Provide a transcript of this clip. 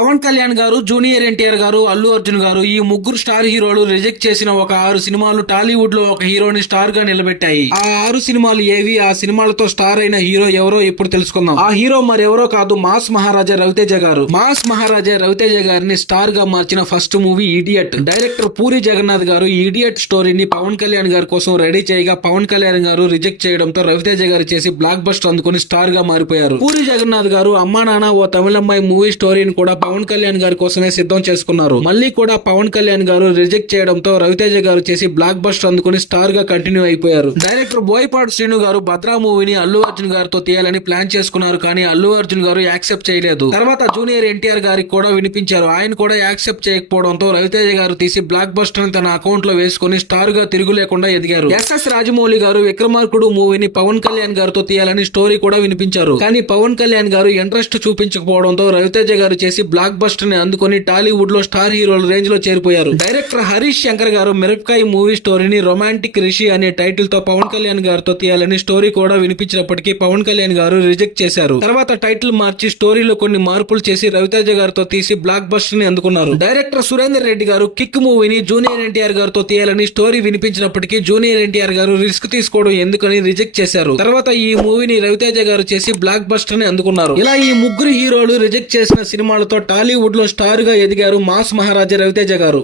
పవన్ కళ్యాణ్ గారు, జూనియర్ ఎన్టీఆర్ గారు, అల్లు అర్జున్ గారు ఈ ముగ్గురు స్టార్ హీరోలు రిజెక్ట్ చేసిన ఒక 6 సినిమాలు టాలీవుడ్ లో ఒక హీరోని స్టార్ గా నిలబెట్టాయి. ఆ 6 సినిమాలు ఏవి, ఆ సినిమాలతో స్టార్ అయిన హీరో ఎవరో ఇప్పుడు తెలుసుకుందాం. ఆ హీరో మరెవరో కాదు, మాస్ మహారాజా రవితేజ గారు. మాస్ మహారాజా రవితేజ గారిని స్టార్ గా మార్చిన first movie idiot. Director puri Jagannadh గారు ఈ ఇడియట్ స్టోరీని పవన్ కళ్యాణ్ గారి కోసం రెడీ చేయగా పవన్ కళ్యాణ్ గారు రిజెక్ట్ చేయడంతో రవితేజ గారు చేసి బ్లాక్ బస్టర్ అందుకుని స్టార్ గా మారిపోయారు. పూరి జగన్నాథ్ గారు అమ్మా నాన్న ఓ తమిళమ్మాయి మూవీ స్టోరీని కూడా పవన్ కళ్యాణ్ గారి కోసమే సిద్ధం చేసుకున్నారు. మళ్ళీ కూడా పవన్ కళ్యాణ్ గారు రిజెక్ట్ చేయడంతో రవితేజ గారు చేసి బ్లాక్ బస్టర్ అందుకుని స్టార్ గా కంటిన్యూ అయిపోయారు. డైరెక్టర్ బోయపాటి శ్రీను గారు భద్రా మూవీని అల్లు అర్జున్ గారితో తీయాలని ప్లాన్ చేసుకున్నారు, కానీ అల్లు అర్జున్ గారు యాక్సెప్ట్ చేయలేదు. తర్వాత జూనియర్ ఎన్టీఆర్ గారికి కూడా వినిపించారు, ఆయన కూడా యాక్సెప్ట్ చేయకపోవడంతో రవితేజ గారు తీసి బ్లాక్ బస్టర్ ని తన అకౌంట్ లో వేసుకుని స్టార్ గా తిరుగు లేకుండా ఎదిగారు. ఎస్ఎస్ రాజమౌళి గారు విక్రమార్కుడు మూవీని పవన్ కళ్యాణ్ గారితో తీయాలని స్టోరీ కూడా వినిపించారు, కానీ పవన్ కళ్యాణ్ గారు ఇంట్రెస్ట్ చూపించకపోవడంతో రవితేజ గారు చేసి బ్లాక్ బస్టర్ ని అందుకొని టాలీవుడ్ లో స్టార్ హీరోల రేంజ్ లో చేరిపోయారు. డైరెక్టర్ హరీష్ శంకర్ గారు మిరపకాయ మూవీ స్టోరీని రొమాంటిక్ రిషి అనే టైటిల్ తో పవన్ కళ్యాణ్ గారితో తీయాలని స్టోరీ కూడా వినిపించినప్పటికీ పవన్ కళ్యాణ్ గారు రిజెక్ట్ చేశారు. తర్వాత టైటిల్ మార్చి స్టోరీలో కొన్ని మార్పులు చేసి రవితేజ గారితో తీసి బ్లాక్ బస్టర్ ని అందుకున్నారు. డైరెక్టర్ సురేందర్ రెడ్డి గారు కిక్ మూవీని జూనియర్ ఎన్టీఆర్ గారితో తీయాలని స్టోరీ వినిపించినప్పటికీ జూనియర్ ఎన్టీఆర్ గారు రిస్క్ తీసుకోవడం ఎందుకని రిజెక్ట్ చేశారు. తర్వాత ఈ మూవీని రవితేజ గారు చేసి బ్లాక్ బస్టర్ ని అందుకున్నారు. ఇలా ఈ ముగ్గురు హీరోలు రిజెక్ట్ చేసిన సినిమాలతో టాలీవుడ్ లో స్టార్ గా ఎదిగారు మాస్ మహారాజా రవితేజ గారు.